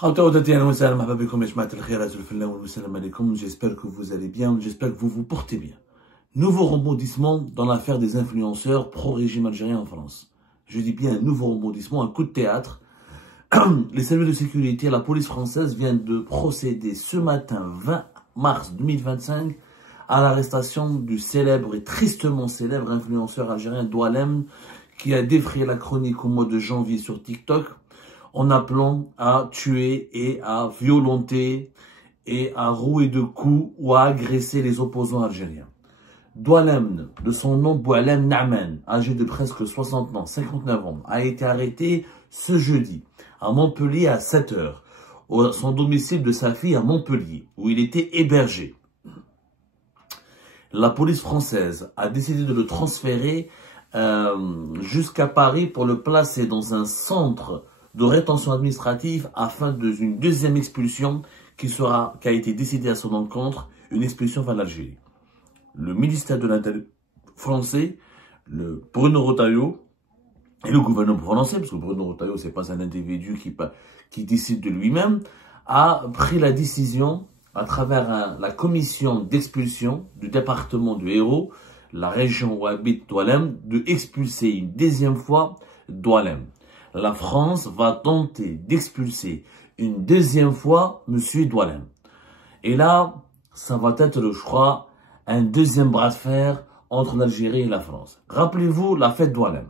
J'espère que vous allez bien, j'espère que vous vous portez bien. Nouveau rebondissement dans l'affaire des influenceurs pro-régime algérien en France. Je dis bien un nouveau rebondissement, un coup de théâtre. Les services de sécurité, la police française vient de procéder ce matin 20 mars 2025 à l'arrestation du célèbre et tristement célèbre influenceur algérien Doualem qui a défrayé la chronique au mois de janvier sur TikTok en appelant à tuer et à violenter et à rouer de coups ou à agresser les opposants algériens. Doualem, de son nom Boualem Naaman, âgé de presque 60 ans, 59 ans, a été arrêté ce jeudi à Montpellier à 7 heures, à son domicile de sa fille à Montpellier, où il était hébergé. La police française a décidé de le transférer jusqu'à Paris pour le placer dans un centre de rétention administrative afin d'une deuxième expulsion qui a été décidée à son encontre, une expulsion vers l'Algérie. Le ministère de l'Intérieur français, le Bruno Retailleau, et le gouvernement français, parce que Bruno Retailleau, c'est pas un individu qui décide de lui-même, a pris la décision à travers la commission d'expulsion du département du Hérault, la région où habite Doualem, de expulser une deuxième fois Doualem. La France va tenter d'expulser une deuxième fois M. Doualem. Et là, ça va être, je crois, un deuxième bras de fer entre l'Algérie et la France. Rappelez-vous la fête Doualem.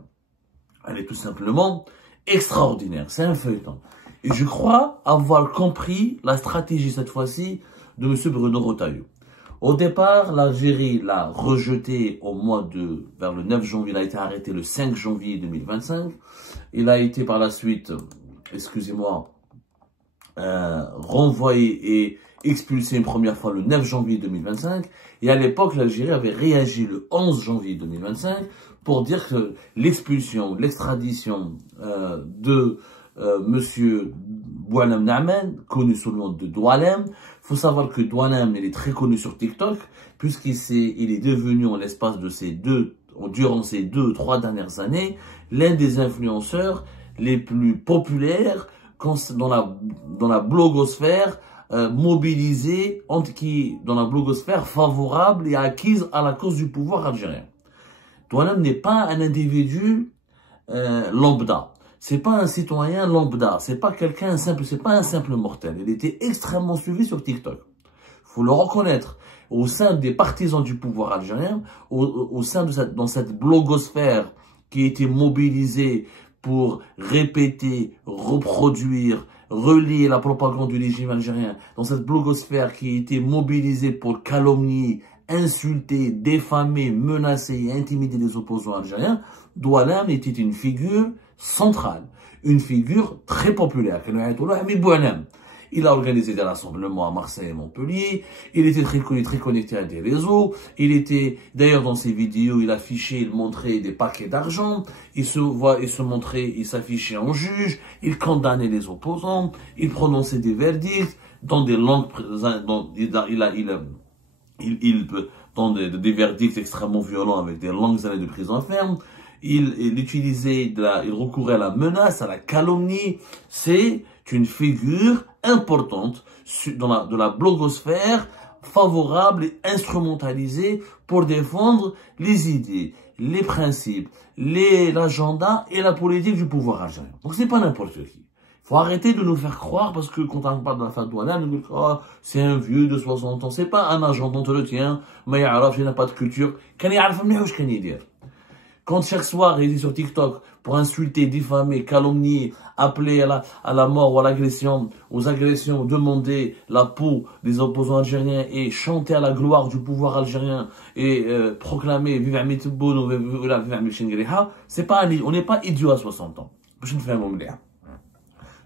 Elle est tout simplement extraordinaire. C'est un feuilleton. Et je crois avoir compris la stratégie cette fois-ci de M. Bruno Retailleau. Au départ, l'Algérie l'a rejeté vers le 9 janvier. Il a été arrêté le 5 janvier 2025. Il a été par la suite, renvoyé et expulsé une première fois le 9 janvier 2025. Et à l'époque, l'Algérie avait réagi le 11 janvier 2025 pour dire que l'expulsion, l'extradition de Monsieur Boualem Naaman, connu sous le nom de Doualem. Il faut savoir que Doualem, il est très connu sur TikTok, puisqu'il est devenu en l'espace de durant ces 2-3 dernières années, l'un des influenceurs les plus populaires dans la blogosphère, mobilisé, dans la blogosphère favorable et acquise à la cause du pouvoir algérien. Doualem n'est pas un individu lambda. C'est pas un citoyen lambda, c'est pas quelqu'un simple, c'est pas un simple mortel. Il était extrêmement suivi sur TikTok. Faut le reconnaître. Au sein des partisans du pouvoir algérien, dans cette blogosphère qui a été mobilisée pour répéter, reproduire, relier la propagande du régime algérien, dans cette blogosphère qui a été mobilisée pour calomnier, insulter, diffamer, menacer et intimider les opposants algériens, Doualem était une figure centrale, une figure très populaire. Il a organisé des rassemblements à Marseille et Montpellier, il était très connecté à des réseaux, d'ailleurs dans ses vidéos, il montrait des paquets d'argent, il s'affichait en juge, il condamnait les opposants, il prononçait des verdicts dans des langues, des verdicts extrêmement violents avec des longues années de prison ferme. Il recourait à la menace, à la calomnie. C'est une figure importante de la blogosphère, favorable et instrumentalisée pour défendre les idées, les principes, l'agenda et la politique du pouvoir algérien. Donc c'est pas n'importe qui. Faut arrêter de nous faire croire, parce que quand on parle de la fête Doualem, on nous dit oh, c'est un vieux de 60 ans. C'est pas un agent d'entretien, mais il n'a pas de culture. Quand chaque soir il est sur TikTok pour insulter, diffamer, calomnier, appeler à la mort ou à l'agression, aux agressions, demander la peau des opposants algériens et chanter à la gloire du pouvoir algérien et proclamer Vive Amit Boun ou Vive Amit Chengriha, on n'est pas idiot à 60 ans.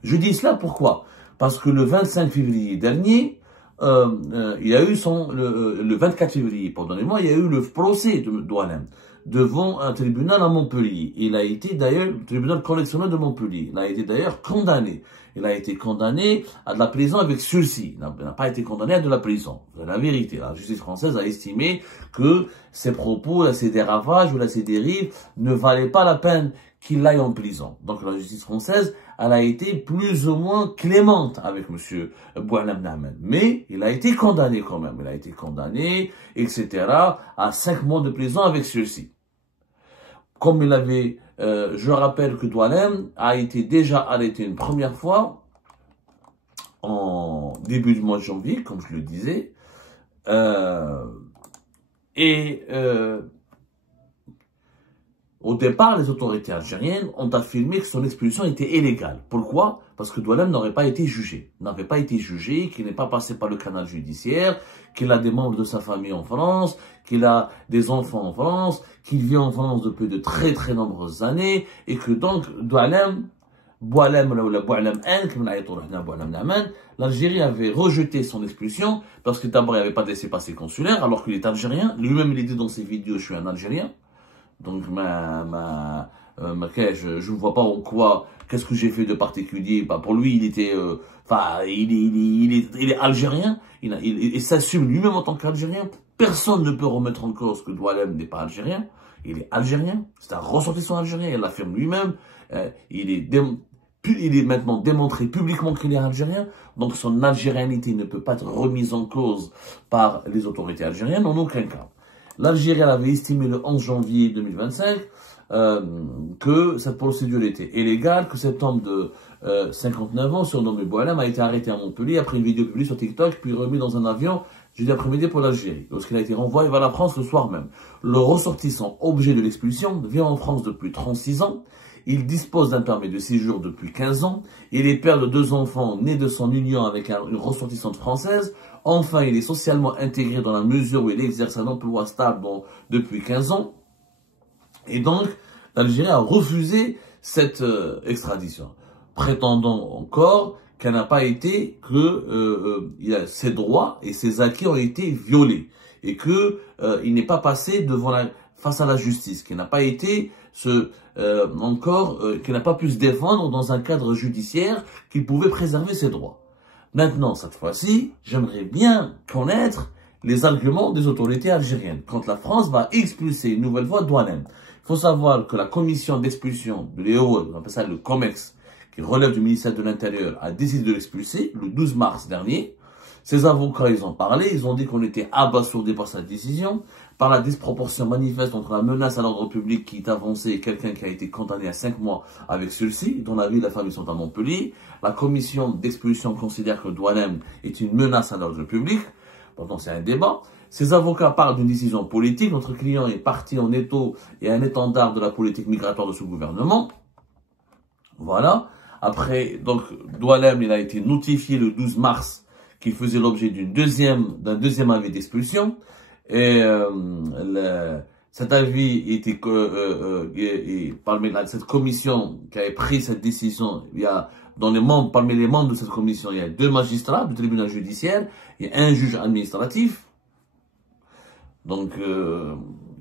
Je dis cela pourquoi? Parce que le 25 février dernier, il y a eu le 24 février, pardonnez-moi, il y a eu le procès de Doualem devant un tribunal à Montpellier. Il a été d'ailleurs, le tribunal correctionnel de Montpellier, il a été d'ailleurs condamné. Il a été condamné à de la prison avec sursis. Il n'a pas été condamné à de la prison. C'est la vérité. La justice française a estimé que ses propos, ses dérapages ou ses dérives ne valaient pas la peine qu'il aille en prison. Donc la justice française, elle a été plus ou moins clémente avec M. Boualem Nahman. Mais il a été condamné quand même. Il a été condamné, etc. à 5 mois de prison avec ceci. Comme il avait, je rappelle que Doualem a été déjà arrêté une première fois en début du mois de janvier, comme je le disais. Au départ, les autorités algériennes ont affirmé que son expulsion était illégale. Pourquoi? Parce que Doualem n'aurait pas été jugé. N'avait pas été jugé, qu'il n'est pas passé par le canal judiciaire, qu'il a des membres de sa famille en France, qu'il a des enfants en France, qu'il vit en France depuis de très très nombreuses années, et que donc l'Algérie avait rejeté son expulsion, parce que d'abord il n'y avait pas de laissez-passer consulaire, alors qu'il est algérien. Lui-même il dit dans ses vidéos, je suis un Algérien. Donc, je ne vois pas en quoi, qu'est-ce que j'ai fait de particulier. Bah, pour lui, il était, il est algérien. Il s'assume lui-même en tant qu'Algérien. Personne ne peut remettre en cause que Doualem n'est pas algérien. Il est algérien. C'est un ressortissant algérien. Il l'affirme lui-même. Il est maintenant démontré publiquement qu'il est algérien. Donc, son algérianité ne peut pas être remise en cause par les autorités algériennes en aucun cas. L'Algérie avait estimé le 11 janvier 2025 que cette procédure était illégale, que cet homme de 59 ans, surnommé Boualem, a été arrêté à Montpellier après une vidéo publiée sur TikTok, puis remis dans un avion jeudi après-midi pour l'Algérie, lorsqu'il a été renvoyé vers la France le soir même. Le ressortissant objet de l'expulsion vit en France depuis 36 ans. Il dispose d'un permis de séjour depuis 15 ans. Il est père de 2 enfants nés de son union avec une ressortissante française. Enfin, il est socialement intégré dans la mesure où il exerce un emploi stable depuis 15 ans. Et donc, l'Algérie a refusé cette extradition, prétendant encore qu'elle n'a pas été, ses droits et ses acquis ont été violés. Et il n'est pas passé face à la justice, qu'il n'a pas été qu'il n'a pas pu se défendre dans un cadre judiciaire qu'il pouvait préserver ses droits. Maintenant, cette fois-ci, j'aimerais bien connaître les arguments des autorités algériennes quand la France va expulser une nouvelle fois Doualem. Il faut savoir que la commission d'expulsion de l'EO, on appelle ça le COMEX, qui relève du ministère de l'Intérieur, a décidé de l'expulser le 12 mars dernier. Ses avocats, ils ont parlé, ils ont dit qu'on était abasourdis par cette décision, par la disproportion manifeste entre la menace à l'ordre public qui est avancée et quelqu'un qui a été condamné à 5 mois avec celle-ci, dont la vie et la famille sont à Montpellier. La commission d'expulsion considère que Doualem est une menace à l'ordre public. Pourtant, c'est un débat. Ses avocats parlent d'une décision politique. Notre client est parti en étau et un étendard de la politique migratoire de ce gouvernement. Voilà. Après, donc, Doualem, il a été notifié le 12 mars qu'il faisait l'objet d'un deuxième avis d'expulsion. Et cet avis était parmi cette commission qui avait pris cette décision. Il y a parmi les membres de cette commission, il y a 2 magistrats du tribunal judiciaire et un juge administratif. Donc,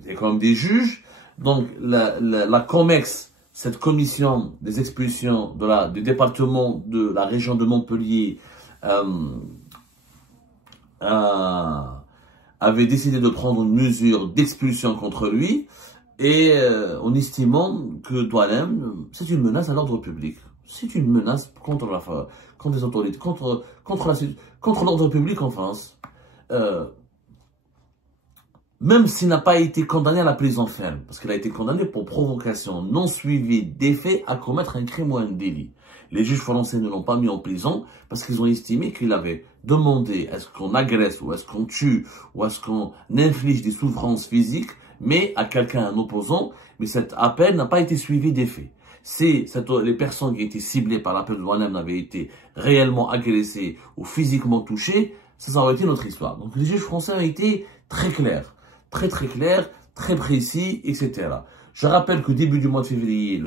c'est quand même des juges. Donc, la COMEX, cette commission des expulsions du département de la région de Montpellier, avait décidé de prendre une mesure d'expulsion contre lui, et en estimant que Doualem, c'est une menace à l'ordre public. C'est une menace contre les autorités, contre l'ordre public en France. Même s'il n'a pas été condamné à la prison ferme, parce qu'il a été condamné pour provocation non suivie d'effet à commettre un crime ou un délit. Les juges français ne l'ont pas mis en prison parce qu'ils ont estimé qu'il avait demandé à ce qu'on agresse ou à ce qu'on tue ou à ce qu'on inflige des souffrances physiques, mais à quelqu'un, un opposant, mais cet appel n'a pas été suivi d'effet. Si les personnes qui étaient ciblées par l'appel de Doualem n'avaient été réellement agressées ou physiquement touchées, ça aurait été notre histoire. Donc les juges français ont été très clairs, très clairs, très précis, etc. Je rappelle que début du mois de février,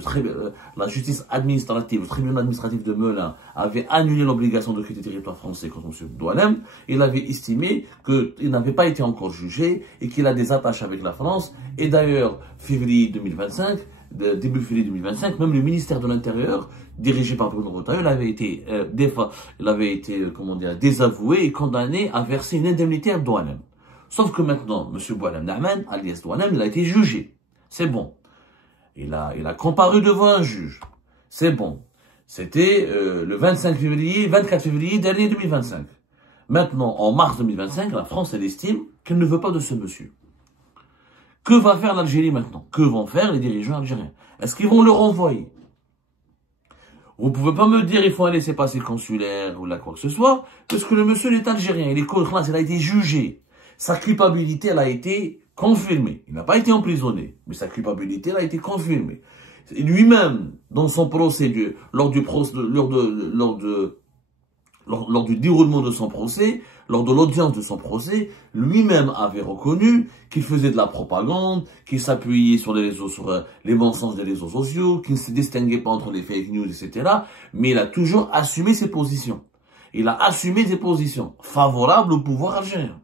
la justice administrative, le tribunal administratif de Melun avait annulé l'obligation de quitter le territoire français contre M. Doualem. Il avait estimé qu'il n'avait pas été encore jugé et qu'il a des attaches avec la France. Et d'ailleurs, février 2025, début février 2025, même le ministère de l'Intérieur, dirigé par Bruno Retailleau, il avait été désavoué et condamné à verser une indemnité à Doualem. Sauf que maintenant, M. Boualem Nahman, alias Doualem, il a été jugé. C'est bon. Il a comparu devant un juge. C'est bon. C'était le 24 février dernier 2025. Maintenant, en mars 2025, la France, elle estime qu'elle ne veut pas de ce monsieur. Que va faire l'Algérie maintenant? Que vont faire les dirigeants algériens? Est-ce qu'ils vont le renvoyer? Vous ne pouvez pas me dire qu'il faut un laisser-passer consulaire ou là quoi que ce soit, parce que le monsieur est algérien, il est contre, il a été jugé. Sa culpabilité, elle a été confirmée. Il n'a pas été emprisonné, mais sa culpabilité, elle a été confirmée. Lui-même, dans son procès, lors du déroulement de son procès, lors de l'audience de son procès, lui-même avait reconnu qu'il faisait de la propagande, qu'il s'appuyait sur les mensonges des réseaux sociaux, qu'il ne se distinguait pas entre les fake news, etc. Mais il a toujours assumé ses positions. Il a assumé ses positions favorables au pouvoir algérien.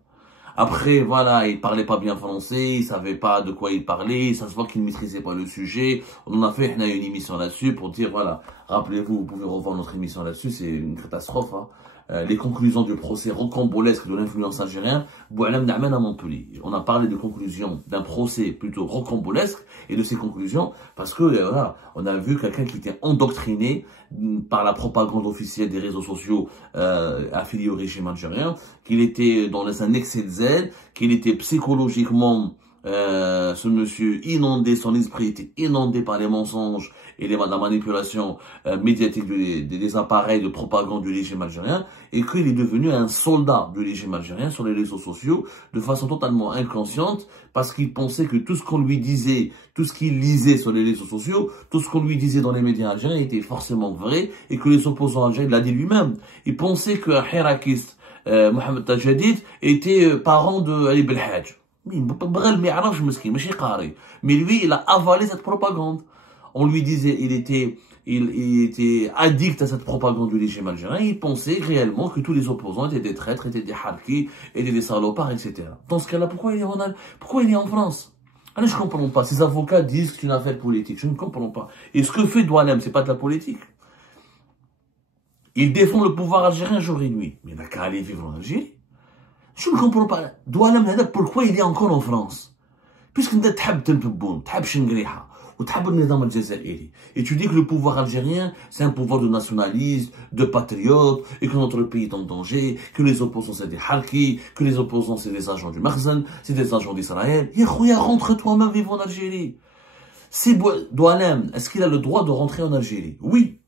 Après, voilà, il parlait pas bien français, il savait pas de quoi il parlait, ça se voit qu'il ne maîtrisait pas le sujet. On a fait une émission là-dessus pour dire, voilà, rappelez-vous, vous pouvez revoir notre émission là-dessus, c'est une catastrophe, hein. Les conclusions du procès rocambolesque de l'influence algérienne, Boualem Na'man à Montpellier. On a parlé de conclusions d'un procès plutôt rocambolesque et de ces conclusions parce que voilà, on a vu quelqu'un qui était endoctriné par la propagande officielle des réseaux sociaux affiliés au régime algérien, qu'il était dans un excès de zèle, qu'il était psychologiquement ce monsieur inondé, son esprit était inondé par les mensonges et la manipulation médiatique des appareils de propagande du régime algérien, et qu'il est devenu un soldat du régime algérien sur les réseaux sociaux de façon totalement inconsciente, parce qu'il pensait que tout ce qu'on lui disait, tout ce qu'il lisait sur les réseaux sociaux, tout ce qu'on lui disait dans les médias algériens était forcément vrai, et que les opposants algériens, il l'a dit lui-même, il pensait que Hirakis, Mohamed Tajadid, était parent de Ali Belhadj. Mais lui, il a avalé cette propagande. On lui disait, il était addict à cette propagande du régime algérien. Il pensait réellement que tous les opposants étaient des traîtres, étaient des harkis, étaient des salopards, etc. Dans ce cas-là, pourquoi il est en France? Alors, je ne comprends pas. Ces avocats disent que c'est une affaire politique. Je ne comprends pas. Et ce que fait Doualem, c'est pas de la politique. Il défend le pouvoir algérien jour et nuit. Mais il n'a qu'à aller vivre en Algérie. Je ne comprends pas. Doualem, pourquoi il est encore en France? Puisque tu aimes Tembouboun, tu aimes Shengriha, ou tu aimes le Nizam al-Jazairi. Et tu dis que le pouvoir algérien, c'est un pouvoir de nationalistes, de patriotes, et que notre pays est en danger, que les opposants c'est des harkis, que les opposants c'est des agents du Makhzen, c'est des agents d'Israël. Yahouya, rentre toi-même vivre en Algérie. C'est Doualem, est-ce qu'il a le droit de rentrer en Algérie? Oui.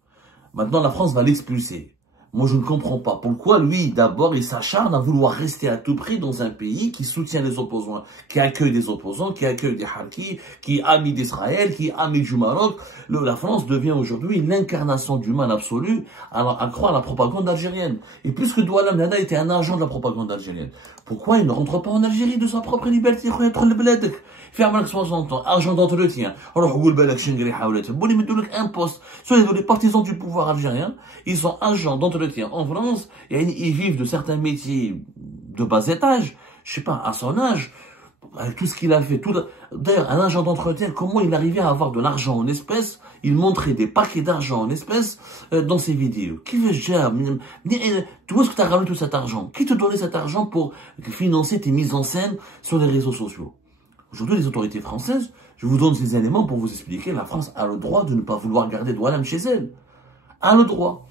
Maintenant, la France va l'expulser. Moi, je ne comprends pas pourquoi lui, d'abord, il s'acharne à vouloir rester à tout prix dans un pays qui soutient les opposants, qui accueille des opposants, qui accueille des harkis, qui est ami d'Israël, qui est ami du Maroc. La France devient aujourd'hui l'incarnation du mal absolu à croire à la propagande algérienne. Et puisque Doualem Nada était un agent de la propagande algérienne, pourquoi il ne rentre pas en Algérie de sa propre liberté? Faire mal 60 ans, argent d'entretien. Alors, un poste. Soit les partisans du pouvoir algérien, ils sont agents d'entretien en France, et ils vivent de certains métiers de bas étage. Je sais pas, à son âge, avec tout ce qu'il a fait, d'ailleurs, un agent d'entretien, comment il arrivait à avoir de l'argent en espèces? Il montrait des paquets d'argent en espèces dans ses vidéos. Qui veut dire, tu vois ce que tu as ramené tout cet argent? Qui te donnait cet argent pour financer tes mises en scène sur les réseaux sociaux? Aujourd'hui, les autorités françaises, je vous donne ces éléments pour vous expliquer, la France a le droit de ne pas vouloir garder Doualem chez elle. A le droit.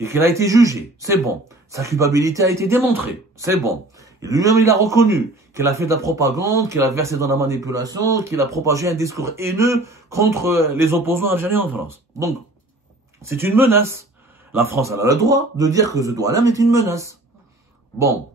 Et qu'elle a été jugée, c'est bon. Sa culpabilité a été démontrée, c'est bon. Et lui-même, il a reconnu qu'il a fait de la propagande, qu'il a versé dans la manipulation, qu'il a propagé un discours haineux contre les opposants algériens en France. Donc, c'est une menace. La France, elle a le droit de dire que ce Doualem est une menace. Bon,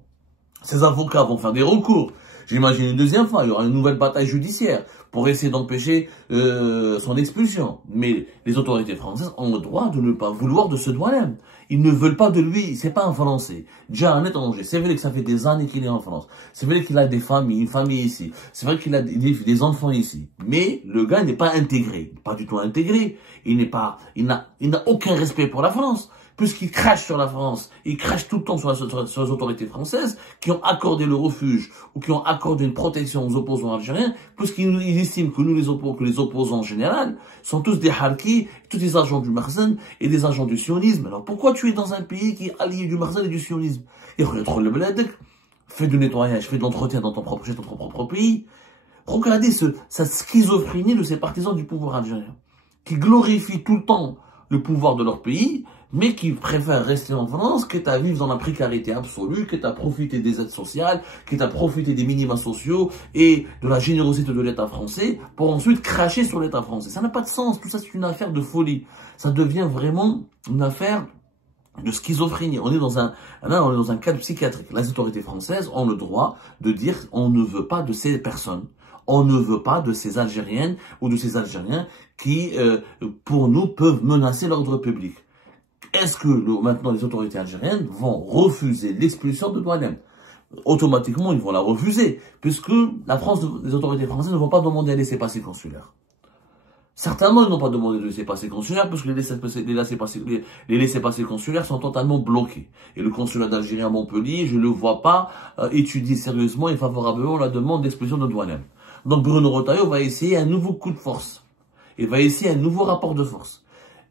ses avocats vont faire des recours. J'imagine une deuxième fois, il y aura une nouvelle bataille judiciaire pour essayer d'empêcher son expulsion. Mais les autorités françaises ont le droit de ne pas vouloir de ce Doualem. Ils ne veulent pas de lui, c'est pas un Français. Déjà un étranger. C'est vrai que ça fait des années qu'il est en France. C'est vrai qu'il a des familles, une famille ici. C'est vrai qu'il a des enfants ici. Mais le gars n'est pas intégré. Pas du tout intégré. Il n'a aucun respect pour la France. Puisqu'il crache sur la France, il crache tout le temps sur les autorités françaises qui ont accordé le refuge ou qui ont accordé une protection aux opposants algériens, puisqu'ils estiment que les opposants en général sont tous des harkis, tous des agents du Makhzen et des agents du sionisme. Alors pourquoi tu es dans un pays qui est allié du Makhzen et du sionisme? Fais du nettoyage, fais de l'entretien dans ton propre pays. Regardez cette schizophrénie de ces partisans du pouvoir algérien, qui glorifient tout le temps le pouvoir de leur pays, mais qui préfèrent rester en France, quitte à vivre dans la précarité absolue, quitte à profiter des aides sociales, quitte à profiter des minima sociaux et de la générosité de l'État français, pour ensuite cracher sur l'État français. Ça n'a pas de sens, tout ça c'est une affaire de folie. Ça devient vraiment une affaire de schizophrénie. On est dans un cadre psychiatrique. Les autorités françaises ont le droit de dire on ne veut pas de ces personnes. On ne veut pas de ces Algériennes ou de ces Algériens qui, pour nous, peuvent menacer l'ordre public. Est-ce que maintenant les autorités algériennes vont refuser l'expulsion de Douanem? Automatiquement, ils vont la refuser, puisque les autorités françaises ne vont pas demander un laissez-passer consulaire. Certainement, ils n'ont pas demandé de laissez-passer consulaire, parce que les laissez-passer consulaires sont totalement bloqués. Et le consulat d'Algérie à Montpellier, je ne le vois pas étudier sérieusement et favorablement la demande d'expulsion de Douanem. Donc Bruno Retailleau va essayer un nouveau coup de force. Il va essayer un nouveau rapport de force.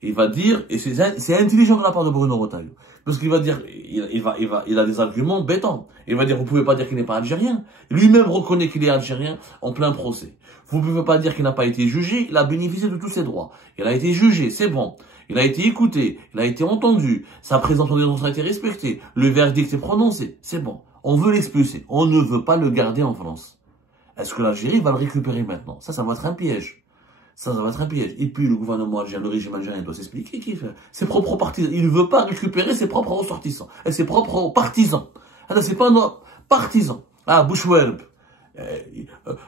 Il va dire, et c'est intelligent de la part de Bruno Retailleau, parce qu'il va dire, il a des arguments bêtants. Il va dire, vous pouvez pas dire qu'il n'est pas algérien. Lui-même reconnaît qu'il est algérien en plein procès. Vous pouvez pas dire qu'il n'a pas été jugé, il a bénéficié de tous ses droits. Il a été jugé, c'est bon. Il a été écouté, il a été entendu, sa présence en dénonce a été respectée, le verdict est prononcé, c'est bon. On veut l'expulser, on ne veut pas le garder en France. Est-ce que l'Algérie va le récupérer maintenant? Ça va être un piège. Ça va être un piège. Et puis le gouvernement algérien, le régime algérien doit s'expliquer qui fait. Ses propres partisans. Il ne veut pas récupérer ses propres ressortissants. Et ses propres partisans. Alors c'est pas nos partisans. Ah, Bouchouelb.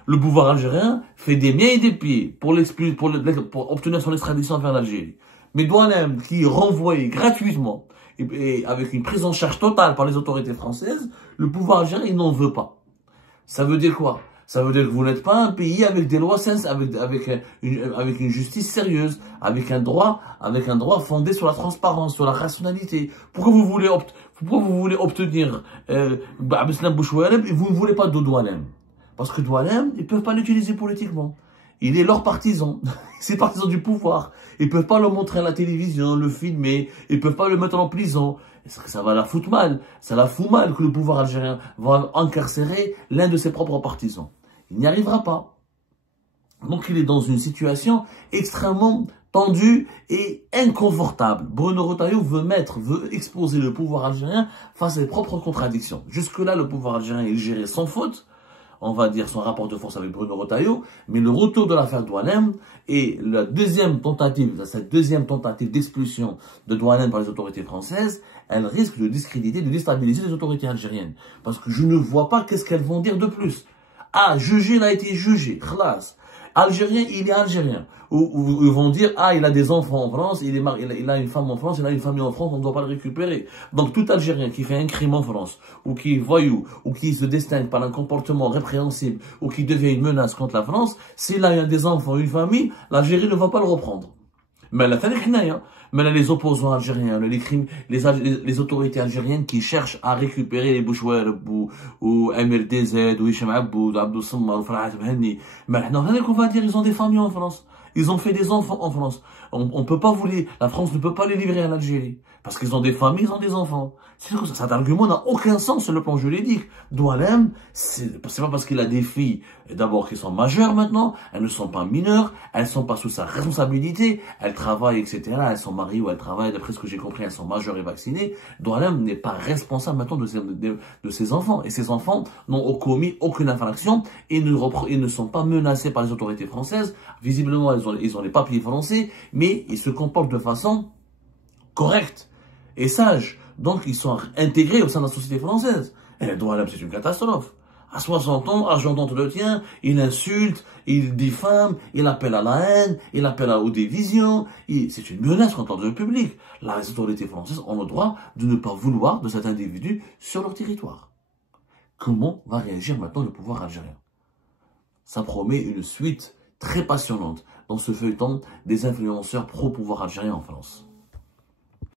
Le pouvoir algérien fait des miens et des pieds pour obtenir son extradition vers l'Algérie. Mais Douanem, qui est renvoyé gratuitement et avec une prise en charge totale par les autorités françaises, le pouvoir algérien, il n'en veut pas. Ça veut dire quoi? Ça veut dire que vous n'êtes pas un pays avec des lois avec une justice sérieuse, avec un droit fondé sur la transparence, sur la rationalité. Pourquoi vous voulez obtenir Abdeslam Bouchoueleb et vous ne voulez pas de Douanem? Parce que Douanem, ils peuvent pas l'utiliser politiquement. Il est leur partisan. C'est partisan du pouvoir. Ils peuvent pas le montrer à la télévision, le filmer. Ils peuvent pas le mettre en prison. Ça va la foutre mal. Ça la fout mal que le pouvoir algérien va incarcérer l'un de ses propres partisans. Il n'y arrivera pas. Donc il est dans une situation extrêmement tendue et inconfortable. Bruno Retailleau veut exposer le pouvoir algérien face à ses propres contradictions. Jusque-là, le pouvoir algérien est géré sans faute. On va dire son rapport de force avec Bruno Retailleau, mais le retour de l'affaire Douanem et cette deuxième tentative d'expulsion de Douanem par les autorités françaises, elle risque de discréditer, de déstabiliser les autorités algériennes. Parce que je ne vois pas qu'est-ce qu'elles vont dire de plus. Ah, jugé, il a été jugé, khlas. Algérien, il est algérien. Ou ils vont dire, ah, il a des enfants en France, il a une femme en France, il a une famille en France, on ne doit pas le récupérer. Donc tout Algérien qui fait un crime en France, ou qui est voyou, ou qui se distingue par un comportement répréhensible, ou qui devient une menace contre la France, s'il a des enfants, une famille, l'Algérie ne va pas le reprendre. Mais là, les opposants algériens, les autorités algériennes qui cherchent à récupérer les Bouchouelb ou MLDZ ou Hicham Aboud, Abdou Sammar ou Farhat Mhenni. Maintenant, regardez qu'on va dire, ils ont des familles en France. Ils ont fait des enfants en France. On peut pas la France ne peut pas les livrer à l'Algérie. Parce qu'ils ont des familles, ils ont des enfants. Cet argument n'a aucun sens sur le plan juridique. Douanem, c'est pas parce qu'il a des filles, d'abord, qui sont majeures maintenant, elles ne sont pas mineures, elles sont pas sous sa responsabilité, elles travaillent, etc. Elles sont mariées ou elles travaillent, d'après ce que j'ai compris, elles sont majeures et vaccinées. Douanem n'est pas responsable maintenant de ses enfants. Et ses enfants n'ont commis aucune infraction et ne sont pas menacés par les autorités françaises. Visiblement, ils ont les papiers français, mais ils se comportent de façon correcte et sage. Donc, ils sont intégrés au sein de la société française. Et Douanem, c'est une catastrophe. À 60 ans, agent d'entretien, il insulte, il diffame, il appelle à la haine, il appelle aux divisions. C'est une menace contre l'ordre public. Là, les autorités françaises ont le droit de ne pas vouloir de cet individu sur leur territoire. Comment va réagir maintenant le pouvoir algérien? Ça promet une suite très passionnante dans ce feuilleton des influenceurs pro-pouvoir algérien en France.